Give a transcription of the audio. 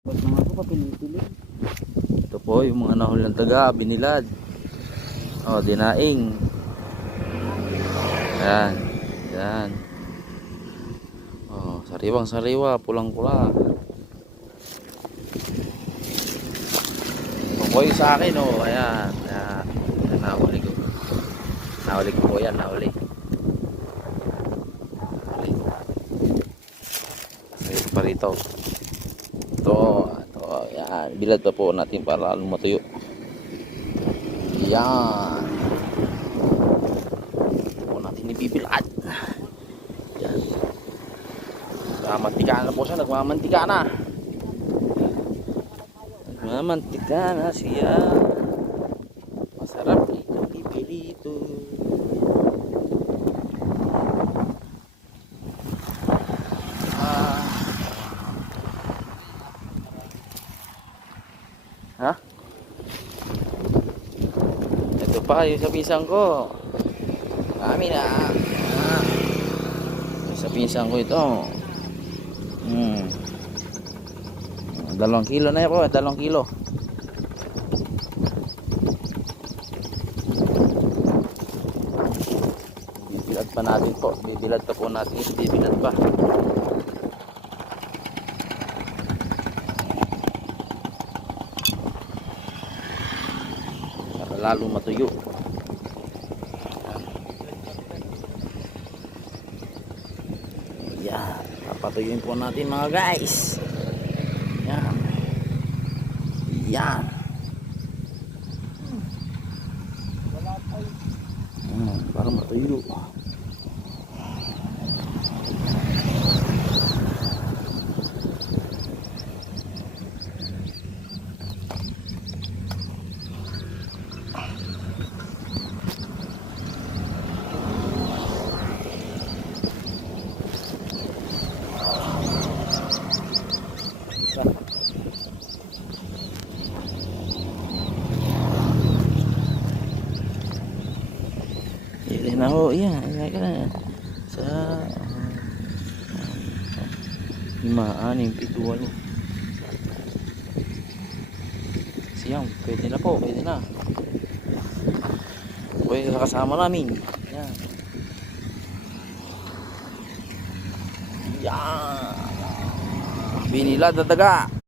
Ba't naman ko papili-pili? Ito po yung mga nahul ng daga, binilad. Oh, dinaing. Yan. Yan. Oh, sariwang sariwa, pulang-pula. Tukoy sa akin, oh. Ayan. Ayan. Ayan, nahuli ko. Nahuli ko po yan, nahuli. Nahuli pa rito. Ito, yan. Bilad pa po natin para lumatuyo. Yan. Po natin ibibilad. Yan. Nagmamantika na po siya. Nagmamantika na. Nagmamantika na siya. Masarap itong ipilito. Ha? Ito pa yung sa pisang ko. Kami na. Sa pisang ko ito. 2 kilo na yun po. 2 kilo. Bibilad pa natin po. Bibilad pa po natin. Bibilad pa. Lalo matuyo. Yan, papatuyuin po natin mga guys. Yan. Yan. Para matuyo. Yan ako, yan, sa 5, 6, 7, 8. Siyang, pwede na po, pwede na. Pwede na kasama namin. Yan. Yan. Binilad na daga.